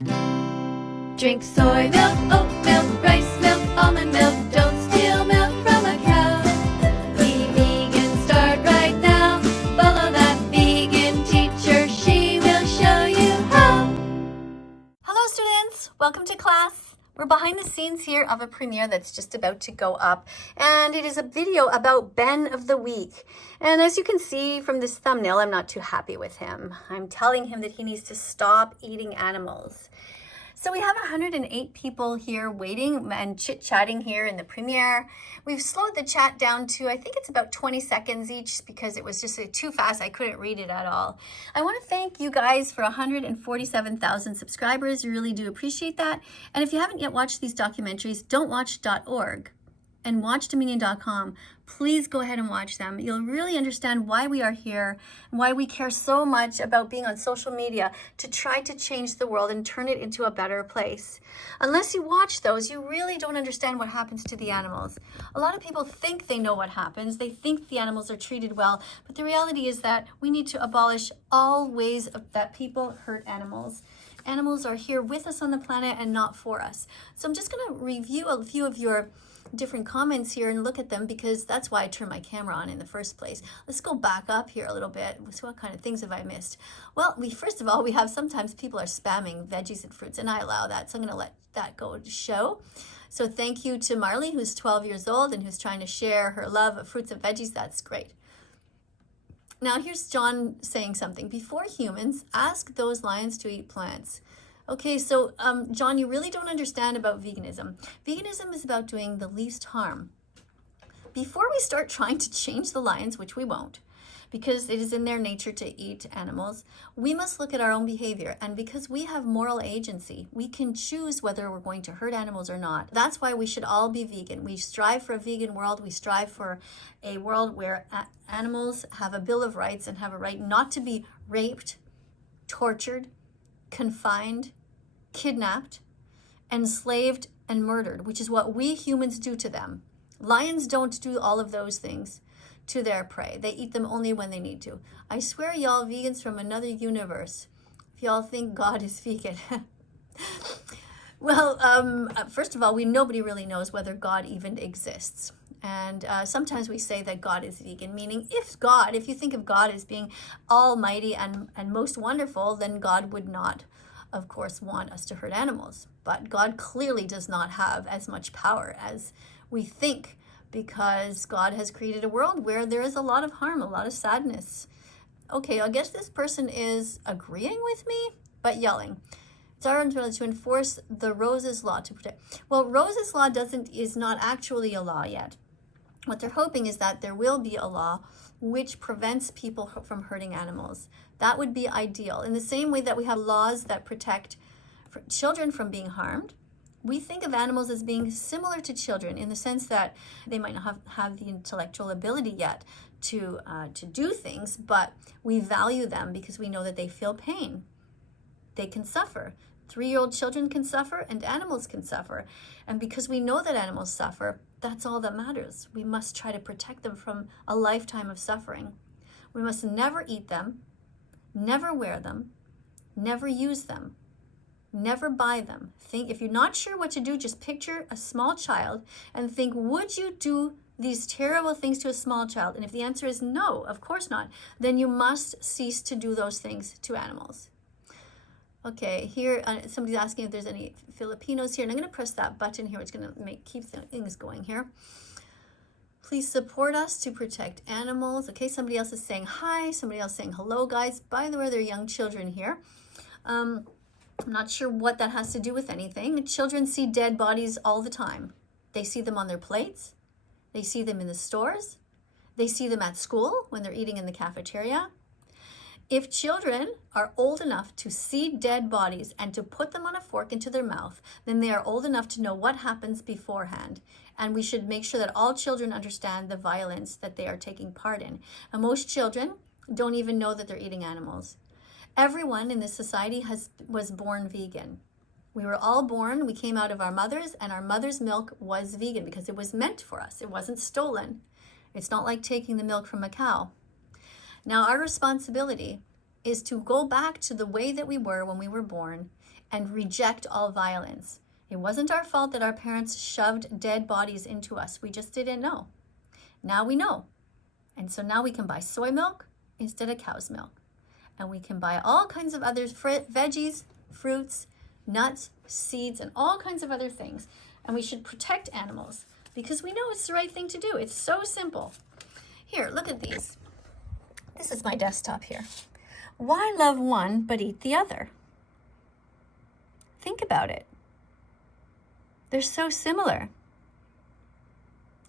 Drink soy milk, oat milk, rice milk, almond milk. Don't steal milk from a cow. Be vegan, start right now. Follow that vegan teacher, she will show you how. Hello students, welcome to class. We're behind the scenes here of a premiere that's just about to go up, and it is a video about Ben of the Week. And as you can see from this thumbnail, I'm not too happy with him. I'm telling him that he needs to stop eating animals. So we have 108 people here waiting and chit-chatting here in the premiere. We've slowed the chat down to, I think it's about 20 seconds each because it was just too fast. I couldn't read it at all. I want to thank you guys for 147,000 subscribers. We really do appreciate that. And if you haven't yet watched these documentaries, don'twatch.org and watchdominion.com. Please go ahead and watch them. You'll really understand why we are here and why we care so much about being on social media to try to change the world and turn it into a better place. Unless you watch those, you really don't understand what happens to the animals. A lot of people think they know what happens. They think the animals are treated well, but the reality is that we need to abolish all ways that people hurt animals. Animals are here with us on the planet and not for us. So I'm just going to review a few of your different comments here and look at them because that's why I turned my camera on in the first place. Let's go back up here a little bit. So what kind of things have I missed? Well, first of all, we have sometimes people are spamming veggies and fruits, and I allow that. So I'm going to let that go to show. So thank you to Marley, who's 12 years old and who's trying to share her love of fruits and veggies. That's great. Now here's John saying something. Before humans, ask those lions to eat plants. Okay, so John, you really don't understand about veganism. Veganism is about doing the least harm. Before we start trying to change the lions, which we won't, because it is in their nature to eat animals, we must look at our own behavior. And because we have moral agency, we can choose whether we're going to hurt animals or not. That's why we should all be vegan. We strive for a vegan world. We strive for a world where animals have a Bill of Rights and have a right not to be raped, tortured, confined, kidnapped, enslaved, and murdered, which is what we humans do to them. Lions don't do all of those things to their prey. They eat them only when they need to. I swear y'all vegans from another universe, if y'all think God is vegan. Well, first of all, nobody really knows whether God even exists. And sometimes we say that God is vegan, meaning if you think of God as being almighty and most wonderful, then God would not, of course, want us to hurt animals. But God clearly does not have as much power as we think, because God has created a world where there is a lot of harm, a lot of sadness. Okay, I guess this person is agreeing with me, but yelling. It's our responsibility to enforce the Rose's Law to protect. Well, Rose's Law is not actually a law yet. What they're hoping is that there will be a law which prevents people from hurting animals. That would be ideal. In the same way that we have laws that protect children from being harmed, we think of animals as being similar to children in the sense that they might not have the intellectual ability yet to do things, but we value them because we know that they feel pain. They can suffer. 3-year-old children can suffer and animals can suffer. And because we know that animals suffer, that's all that matters. We must try to protect them from a lifetime of suffering. We must never eat them, never wear them, never use them, never buy them. If you're not sure what to do, just picture a small child and think, would you do these terrible things to a small child? And if the answer is no, of course not, then you must cease to do those things to animals. Okay, here somebody's asking if there's any Filipinos here, and I'm going to press that button here, which is going to keep things going here. Please support us to protect animals. Okay, somebody else is saying hi, somebody else saying hello, guys. By the way, there are young children here. I'm not sure what that has to do with anything. Children see dead bodies all the time. They see them on their plates. They see them in the stores. They see them at school when they're eating in the cafeteria. If children are old enough to see dead bodies and to put them on a fork into their mouth, then they are old enough to know what happens beforehand. And we should make sure that all children understand the violence that they are taking part in. And most children don't even know that they're eating animals. Everyone in this society was born vegan. We were all born, we came out of our mothers, and our mother's milk was vegan because it was meant for us. It wasn't stolen. It's not like taking the milk from a cow. Now, our responsibility is to go back to the way that we were when we were born and reject all violence. It wasn't our fault that our parents shoved dead bodies into us. We just didn't know. Now we know. And so now we can buy soy milk instead of cow's milk. And we can buy all kinds of other veggies, fruits, nuts, seeds, and all kinds of other things. And we should protect animals because we know it's the right thing to do. It's so simple. Here, look at these. This is my desktop here. Why love one but eat the other? Think about it. They're so similar.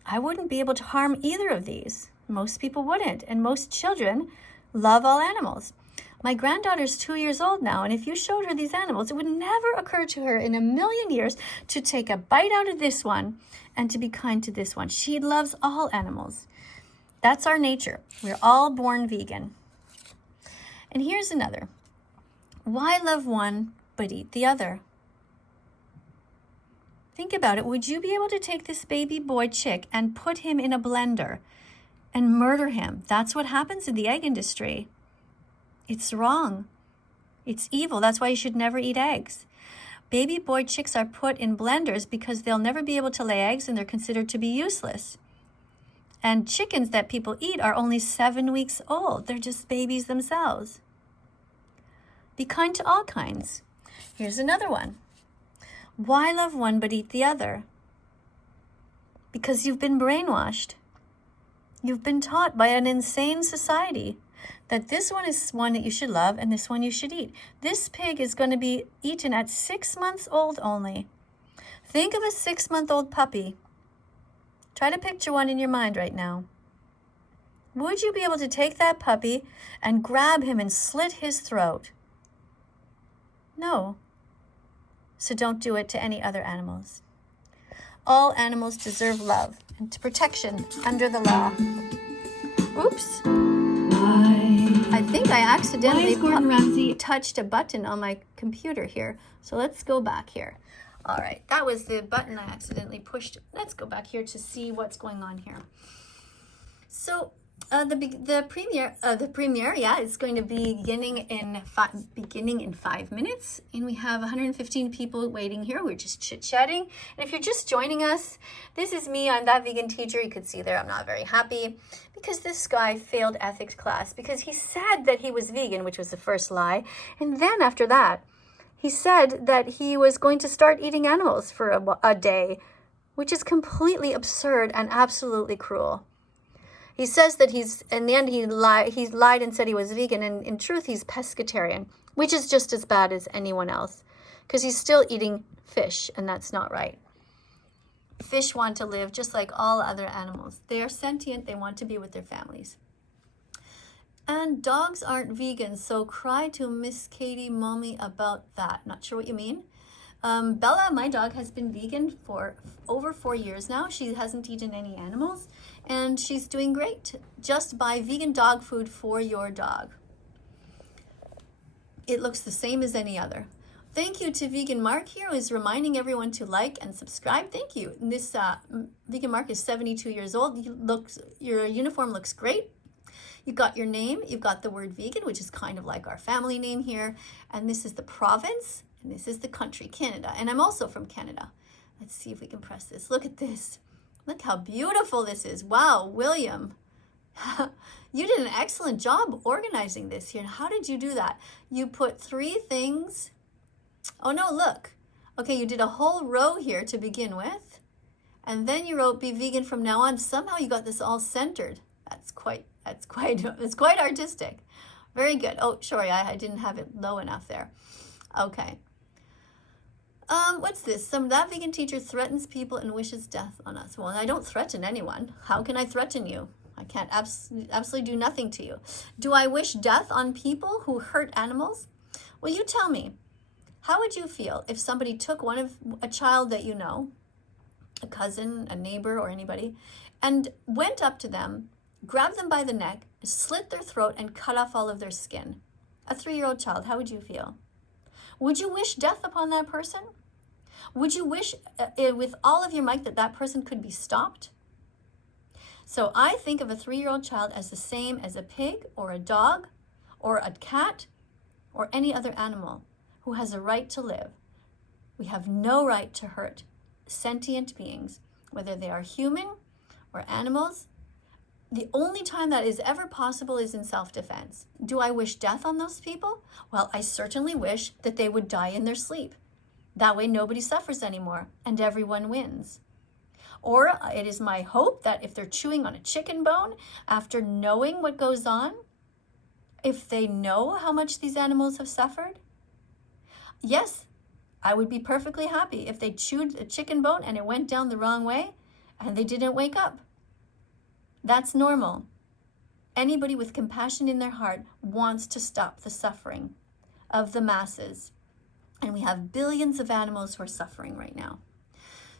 I wouldn't be able to harm either of these. Most people wouldn't, and most children love all animals. My granddaughter's 2 years old now, and if you showed her these animals, it would never occur to her in a million years to take a bite out of this one and to be kind to this one. She loves all animals. That's our nature. We're all born vegan. And here's another. Why love one but eat the other? Think about it. Would you be able to take this baby boy chick and put him in a blender and murder him? That's what happens in the egg industry. It's wrong. It's evil. That's why you should never eat eggs. Baby boy chicks are put in blenders because they'll never be able to lay eggs and they're considered to be useless. And chickens that people eat are only 7 weeks old. They're just babies themselves. Be kind to all kinds. Here's another one. Why love one but eat the other? Because you've been brainwashed. You've been taught by an insane society that this one is one that you should love and this one you should eat. This pig is going to be eaten at 6 months old only. Think of a 6-month-old puppy. Try to picture one in your mind right now. Would you be able to take that puppy and grab him and slit his throat? No. So don't do it to any other animals. All animals deserve love and protection under the law. Oops. I think I accidentally touched a button on my computer here. So let's go back here. All right, that was the button I accidentally pushed. Let's go back here to see what's going on here. So the premiere, yeah, is going to be beginning in 5 minutes, and we have 115 people waiting here. We're just chit-chatting, and if you're just joining us, this is me. I'm that vegan teacher. You could see there I'm not very happy because this guy failed ethics class because he said that he was vegan, which was the first lie, and then after that, he said that he was going to start eating animals for a day, which is completely absurd and absolutely cruel. He says that in the end, he lied and said he was vegan, and in truth, he's pescatarian, which is just as bad as anyone else, because he's still eating fish, and that's not right. Fish want to live just like all other animals. They are sentient. They want to be with their families. And dogs aren't vegan, so cry to Miss Katie Mommy about that. Not sure what you mean. Bella, my dog, has been vegan for over 4 years now. She hasn't eaten any animals, and she's doing great. Just buy vegan dog food for your dog. It looks the same as any other. Thank you to Vegan Mark here, who is reminding everyone to like and subscribe. Thank you. And this Vegan Mark is 72 years old. Your uniform looks great. You've got your name. You've got the word vegan, which is kind of like our family name here. And this is the province. And this is the country, Canada. And I'm also from Canada. Let's see if we can press this. Look at this. Look how beautiful this is. Wow, William. You did an excellent job organizing this here. How did you do that? You put 3 things. Oh, no, look. Okay, you did a whole row here to begin with. And then you wrote, be vegan from now on. Somehow you got this all centered. That's quite artistic. Very good. Oh, sorry, I didn't have it low enough there. Okay. What's this? That vegan teacher threatens people and wishes death on us. Well, I don't threaten anyone. How can I threaten you? I can't absolutely do nothing to you. Do I wish death on people who hurt animals? Well, you tell me. How would you feel if somebody took a child that you know, a cousin, a neighbor, or anybody, and went up to them, grabbed them by the neck, slit their throat, and cut off all of their skin? A 3-year-old child, how would you feel? Would you wish death upon that person? Would you wish with all of your might that person could be stopped? So I think of a 3-year-old child as the same as a pig or a dog or a cat or any other animal who has a right to live. We have no right to hurt sentient beings, whether they are human or animals. The only time that is ever possible is in self-defense. Do I wish death on those people? Well, I certainly wish that they would die in their sleep. That way nobody suffers anymore and everyone wins. Or it is my hope that if they're chewing on a chicken bone, after knowing what goes on, if they know how much these animals have suffered, yes, I would be perfectly happy if they chewed a chicken bone and it went down the wrong way and they didn't wake up. That's normal. Anybody with compassion in their heart wants to stop the suffering of the masses. And we have billions of animals who are suffering right now.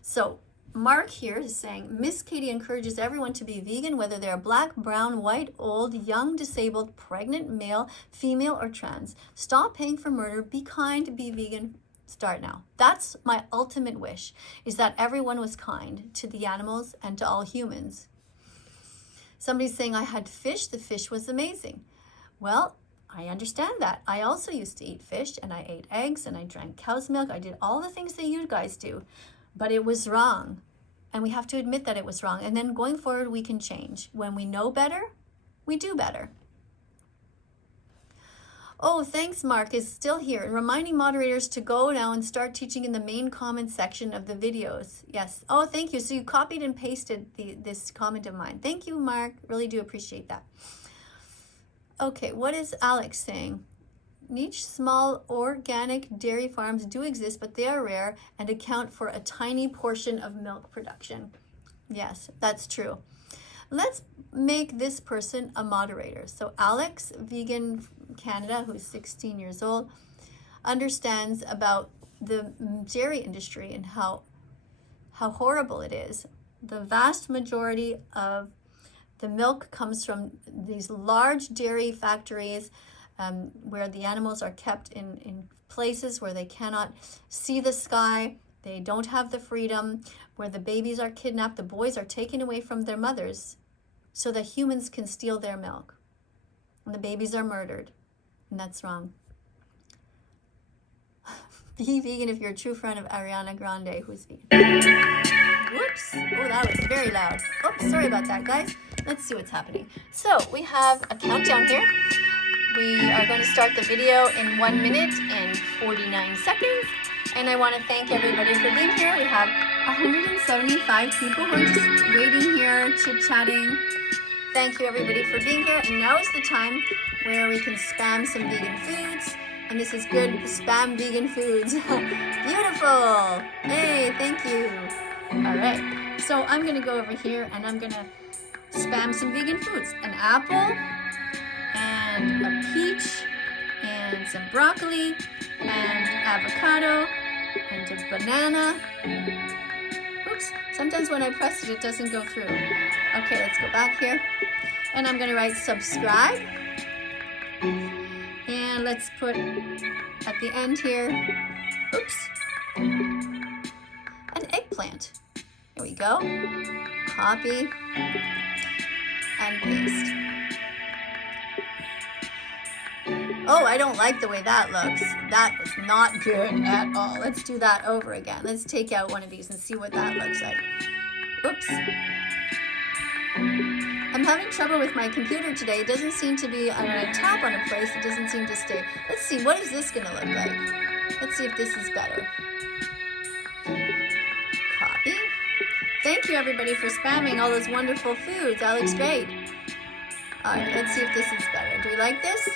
So Mark here is saying, Miss Katie encourages everyone to be vegan, whether they're black, brown, white, old, young, disabled, pregnant, male, female, or trans. Stop paying for murder. Be kind. Be vegan. Start now. That's my ultimate wish, is that everyone was kind to the animals and to all humans. Somebody's saying, I had fish. The fish was amazing. Well, I understand that. I also used to eat fish, and I ate eggs, and I drank cow's milk. I did all the things that you guys do. But it was wrong, and we have to admit that it was wrong. And then going forward, we can change. When we know better, we do better. Oh, thanks, Mark is still here. And reminding moderators to go now and start teaching in the main comment section of the videos. Yes. Oh, thank you. So you copied and pasted this comment of mine. Thank you, Mark. Really do appreciate that. Okay, what is Alex saying? Niche small organic dairy farms do exist, but they are rare and account for a tiny portion of milk production. Yes, that's true. Let's make this person a moderator. So Alex, vegan Canada, who's 16 years old, understands about the dairy industry and how horrible it is. The vast majority of the milk comes from these large dairy factories, where the animals are kept in places where they cannot see the sky, they don't have the freedom, where the babies are kidnapped, the boys are taken away from their mothers so that humans can steal their milk. And the babies are murdered, and that's wrong. Be vegan if you're a true friend of Ariana Grande, who's vegan. Whoops. Oh, that was very loud. Oh, sorry about that, guys. Let's see what's happening. So we have a countdown here. We are going to start the video in 1 minute and 49 seconds. And I want to thank everybody for being here. We have 175 people who are just waiting here, chit-chatting. Thank you, everybody, for being here. And now is the time where we can spam some vegan foods. And this is good, spam vegan foods. Beautiful. Hey, thank you. All right. So I'm going to go over here and I'm going to spam some vegan foods. An apple, and a peach, and some broccoli, and avocado, and a banana. Oops, sometimes when I press it, it doesn't go through. Okay, let's go back here. And I'm gonna write subscribe. And let's put at the end here, oops, an eggplant. Here we go. Copy and paste. Oh, I don't like the way that looks. That is not good at all. Let's do that over again. Let's take out one of these and see what that looks like. Oops. I'm having trouble with my computer today. It doesn't seem to be, when I tap on a place, it doesn't seem to stay. Let's see, what is this gonna look like? Let's see if this is better. Copy. Thank you, everybody, for spamming all those wonderful foods. That looks great. All right, let's see if this is better. Do we like this?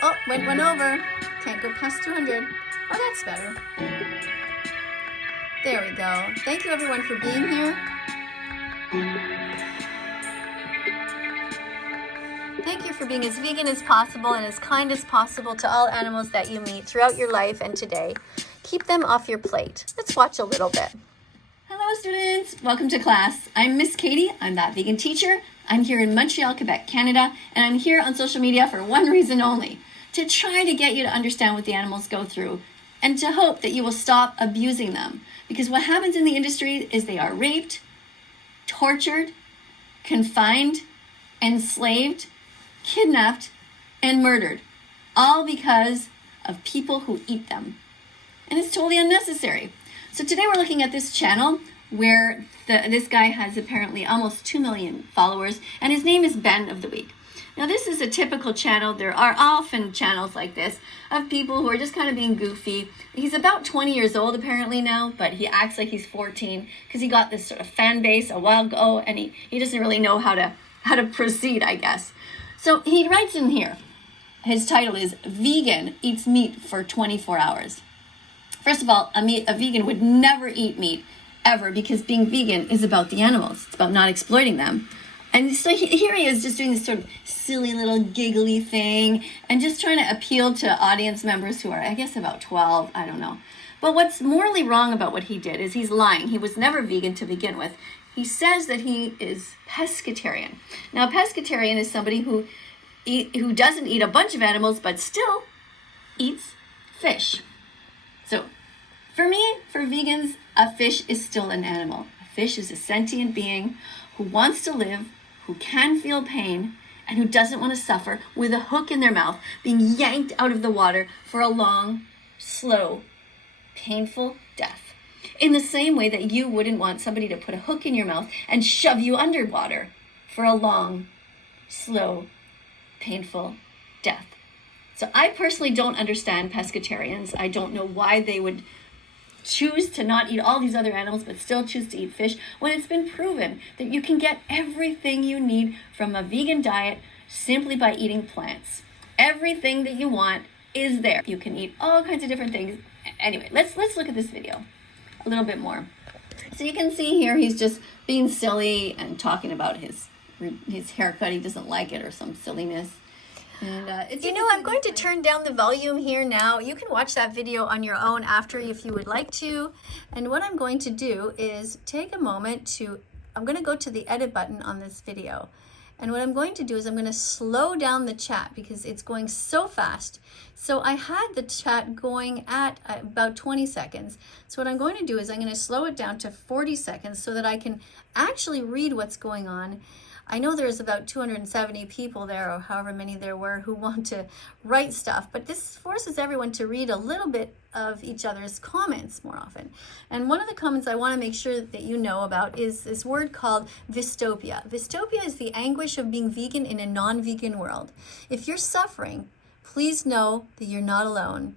Oh, went one over. Can't go past 200. Oh, that's better. There we go. Thank you, everyone, for being here. Thank you for being as vegan as possible and as kind as possible to all animals that you meet throughout your life and today. Keep them off your plate. Let's watch a little bit. Hello, students. Welcome to class. I'm Miss Katie. I'm that vegan teacher. I'm here in Montreal, Quebec, Canada, and I'm here on social media for one reason only, to try to get you to understand what the animals go through and to hope that you will stop abusing them. Because what happens in the industry is they are raped, tortured, confined, enslaved, kidnapped, and murdered, all because of people who eat them. And it's totally unnecessary. So today we're looking at this channel where this guy has apparently almost 2 million followers, and his name is Ben of the Week. Now this is a typical channel. There are often channels like this of people who are just kind of being goofy. He's about 20 years old apparently now, but he acts like he's 14 because he got this sort of fan base a while ago, and he doesn't really know how to proceed, I guess. So he writes in here, his title is Vegan Eats Meat for 24 Hours. First of all, a vegan would never eat meat ever, because being vegan is about the animals. It's about not exploiting them. And so here he is just doing this sort of silly little giggly thing and just trying to appeal to audience members who are, I guess, about 12. I don't know. But what's morally wrong about what he did is he's lying. He was never vegan to begin with. He says that he is pescatarian. Now, a pescatarian is somebody who doesn't eat a bunch of animals but still eats fish. So for me, for vegans, a fish is still an animal. A fish is a sentient being who wants to live, who can feel pain, and who doesn't want to suffer with a hook in their mouth, being yanked out of the water for a long, slow, painful death. In the same way that you wouldn't want somebody to put a hook in your mouth and shove you underwater for a long, slow, painful death. So I personally don't understand pescatarians. I don't know why they would choose to not eat all these other animals but still choose to eat fish, when it's been proven that you can get everything you need from a vegan diet simply by eating plants. Everything that you want is there. You can eat all kinds of different things. Anyway, let's look at this video a little bit more. So you can see here he's just being silly and talking about his haircut. He doesn't like it or some silliness. And I'm going to turn down the volume here now. You can watch that video on your own after if you would like to. And what I'm going to do is take a moment I'm going to go to the edit button on this video. And what I'm going to do is I'm going to slow down the chat because it's going so fast. So I had the chat going at about 20 seconds. So what I'm going to do is I'm going to slow it down to 40 seconds so that I can actually read what's going on. I know there's about 270 people there, or however many there were, who want to write stuff, but this forces everyone to read a little bit of each other's comments more often. And one of the comments I want to make sure that you know about is this word called dystopia. Dystopia is the anguish of being vegan in a non-vegan world. If you're suffering, please know that you're not alone.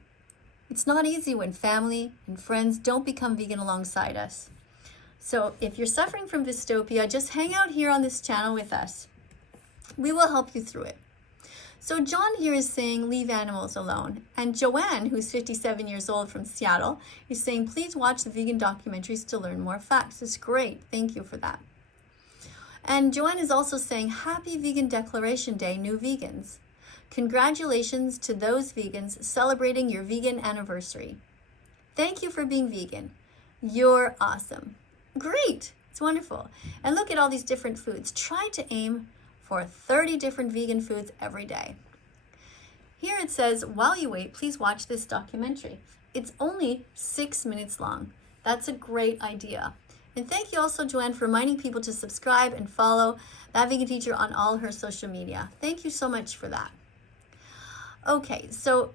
It's not easy when family and friends don't become vegan alongside us. So if you're suffering from dystopia, just hang out here on this channel with us. We will help you through it. So John here is saying, leave animals alone. And Joanne, who's 57 years old from Seattle, is saying, please watch the vegan documentaries to learn more facts. It's great. Thank you for that. And Joanne is also saying, happy Vegan Declaration Day, new vegans. Congratulations to those vegans celebrating your vegan anniversary. Thank you for being vegan. You're awesome. Great. It's wonderful. And look at all these different foods. Try to aim for 30 different vegan foods every day. Here it says, while you wait, please watch this documentary. It's only 6 minutes long. That's a great idea. And thank you also, Joanne, for reminding people to subscribe and follow That Vegan Teacher on all her social media. Thank you so much for that. Okay, so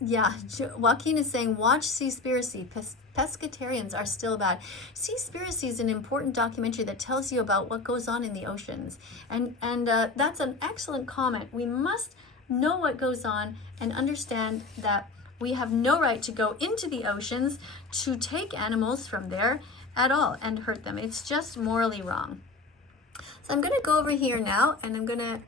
Joaquin is saying, watch Seaspiracy. Pescatarians are still bad. Seaspiracy is an important documentary that tells you about what goes on in the oceans. And that's an excellent comment. We must know what goes on and understand that we have no right to go into the oceans to take animals from there at all and hurt them. It's just morally wrong. So I'm going to go over here now and I'm going to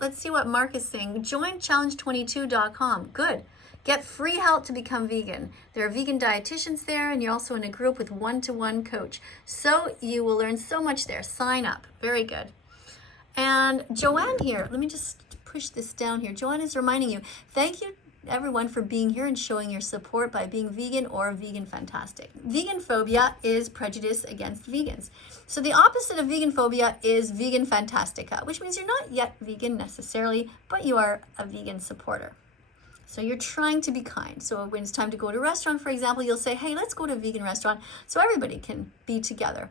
let's see what Mark is saying. Join challenge22.com. Good. Get free help to become vegan. There are vegan dietitians there, and you're also in a group with one-to-one coach. So you will learn so much there. Sign up. Very good. And Joanne here, let me just push this down here. Joanne is reminding you, thank you everyone for being here and showing your support by being vegan or vegan fantastic. Vegan phobia is prejudice against vegans. So the opposite of vegan phobia is vegan fantastica, which means you're not yet vegan necessarily, but you are a vegan supporter. So you're trying to be kind. So when it's time to go to a restaurant, for example, you'll say, hey, let's go to a vegan restaurant so everybody can be together.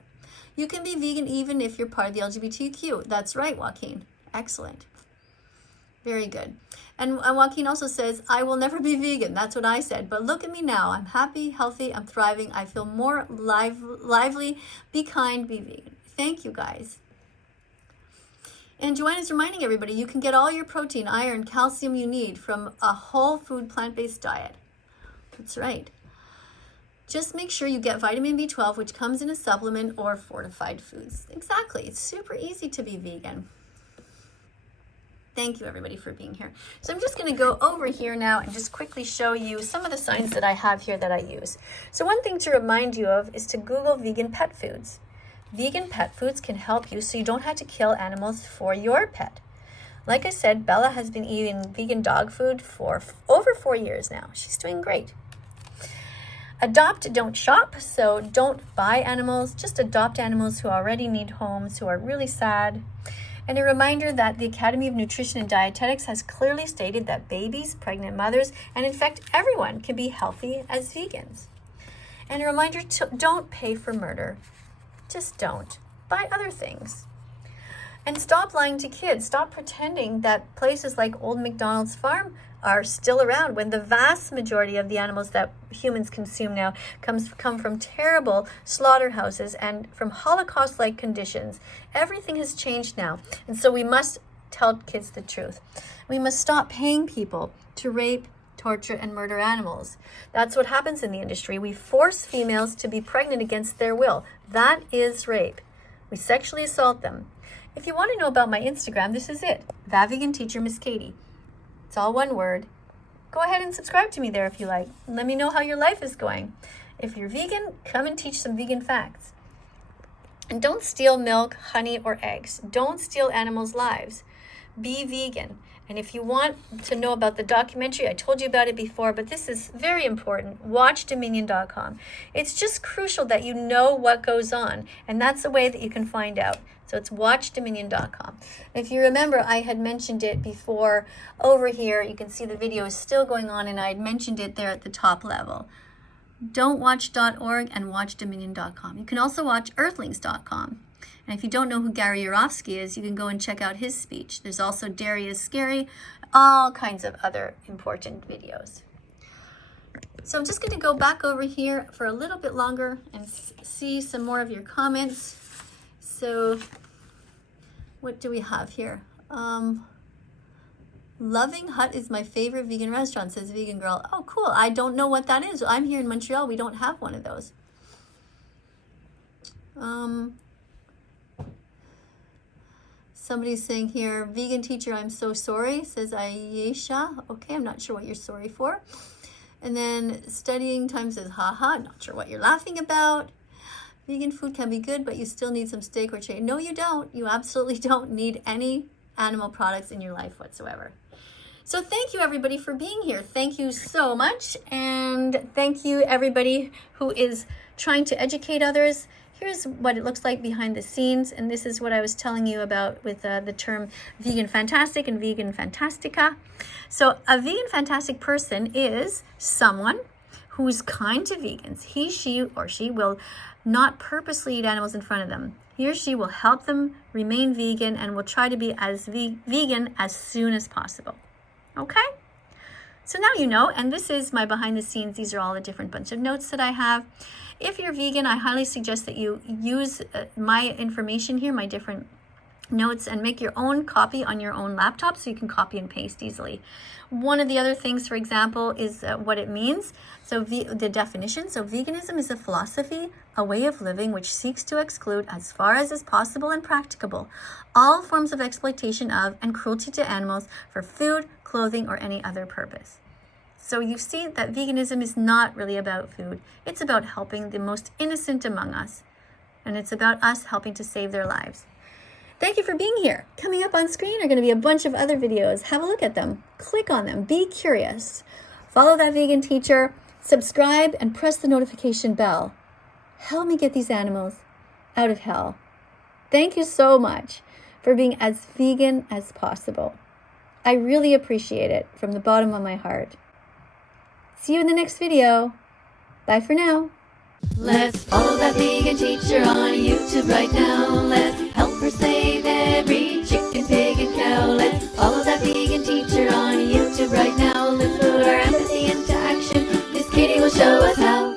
You can be vegan even if you're part of the LGBTQ. That's right, Joaquin. Excellent. Very good. And Joaquin also says, I will never be vegan. That's what I said. But look at me now. I'm happy, healthy, I'm thriving. I feel more lively. Be kind, be vegan. Thank you, guys. And Joanna's reminding everybody, you can get all your protein, iron, calcium you need from a whole food plant-based diet. That's right. Just make sure you get vitamin B12, which comes in a supplement, or fortified foods. Exactly. It's super easy to be vegan. Thank you, everybody, for being here. So I'm just going to go over here now and just quickly show you some of the signs that I have here that I use. So one thing to remind you of is to Google vegan pet foods. Vegan pet foods can help you so you don't have to kill animals for your pet. Like I said, Bella has been eating vegan dog food for over 4 years now. She's doing great. Adopt, don't shop. So don't buy animals, just adopt animals who already need homes, who are really sad. And a reminder that the Academy of Nutrition and Dietetics has clearly stated that babies, pregnant mothers, and in fact everyone can be healthy as vegans. And a reminder to don't pay for murder. Just don't. Buy other things. And stop lying to kids. Stop pretending that places like Old MacDonald's Farm are still around when the vast majority of the animals that humans consume now come from terrible slaughterhouses and from Holocaust-like conditions. Everything has changed now. And so we must tell kids the truth. We must stop paying people to rape, torture, and murder animals. That's what happens in the industry. We force females to be pregnant against their will. That is rape. We sexually assault them. If you want to know about my Instagram, this is it. thatveganteacher Miss Katie. It's all one word. Go ahead and subscribe to me there if you like. Let me know how your life is going. If you're vegan, come and teach some vegan facts. And don't steal milk, honey, or eggs. Don't steal animals' lives. Be vegan. And if you want to know about the documentary, I told you about it before, but this is very important. Watch Dominion.com. It's just crucial that you know what goes on, and that's the way that you can find out. So it's watchdominion.com. If you remember, I had mentioned it before over here. You can see the video is still going on, and I had mentioned it there at the top level. Don'twatch.org and watchdominion.com. You can also watch earthlings.com. And if you don't know who Gary Yourofsky is, you can go and check out his speech. There's also Dairy is Scary, all kinds of other important videos. So I'm just going to go back over here for a little bit longer and see some more of your comments. So what do we have here? Loving Hut is my favorite vegan restaurant, says Vegan Girl. Oh, cool. I don't know what that is. I'm here in Montreal. We don't have one of those. Somebody's saying here, vegan teacher, I'm so sorry, says Ayesha. Okay, I'm not sure what you're sorry for. And then studying time says, haha, not sure what you're laughing about. Vegan food can be good, but you still need some steak or chicken. No, you don't. You absolutely don't need any animal products in your life whatsoever. So thank you, everybody, for being here. Thank you so much. And thank you, everybody who is trying to educate others. Here's what it looks like behind the scenes, and this is what I was telling you about with the term vegan fantastic and vegan fantastica. So a vegan fantastic person is someone who's kind to vegans. He, she, or she will not purposely eat animals in front of them. He or she will help them remain vegan and will try to be as vegan as soon as possible. Okay? So now you know, and this is my behind the scenes. These are all the different bunch of notes that I have. If you're vegan, I highly suggest that you use my information here, my different notes, and make your own copy on your own laptop so you can copy and paste easily. One of the other things, for example, is what it means. So the definition. So veganism is a philosophy, a way of living which seeks to exclude, as far as is possible and practicable, all forms of exploitation of and cruelty to animals for food, clothing, or any other purpose. So you see that veganism is not really about food. It's about helping the most innocent among us. And it's about us helping to save their lives. Thank you for being here. Coming up on screen are going to be a bunch of other videos. Have a look at them. Click on them. Be curious. Follow That Vegan Teacher. Subscribe and press the notification bell. Help me get these animals out of hell. Thank you so much for being as vegan as possible. I really appreciate it from the bottom of my heart. See you in the next video. Bye for now. Let's follow that vegan teacher on YouTube right now. Let's help her save every chicken, pig, and cow. Let's follow that Vegan Teacher on YouTube right now. Let's put our empathy into action. Miss Katie will show us how.